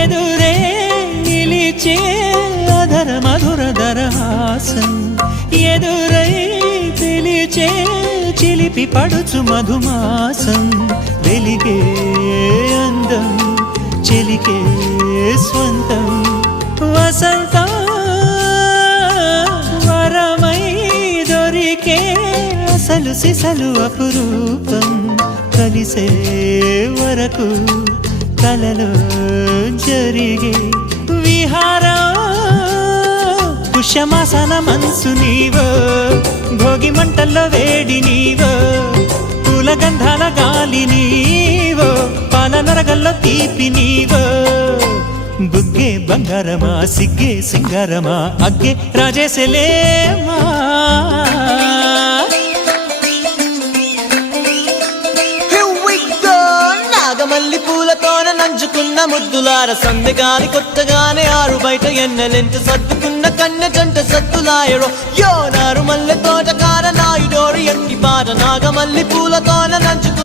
ఎదురే నిలిచే అధర మధుర దరహాసం ఎదురై పిలిచే చిలిపి పడుచు మధుమాసం వెలిగే అందం చెలికే స్వంతం వసంతం వరమై దొరికే అసలు సిసలు అపురూపం కలిసే వరకు కలలో జరిగే విహారం పుష్యమాసన మనసు నీవో భోగి మంటల్లో వేడి నీవో పూల గంధాల గాలి నీవో పాల నరగల్లో తీపి నీవో బుగ్గే బంగారమా సిగ్గే సింగారమా అగ్గే రాజేసలేమా మల్లి పూలతోన నంచుకున్న ముద్దులార సందెగాని కొత్తగానే ఆరు బయట ఎన్నెలెంట సర్దుకున్న కన్నె జంట సత్తులాయరో యో నారు మల్లె తోట కార నాయుడోరు ఎట్టి పాట నాగమల్లి పూలతోన నంచుకున్న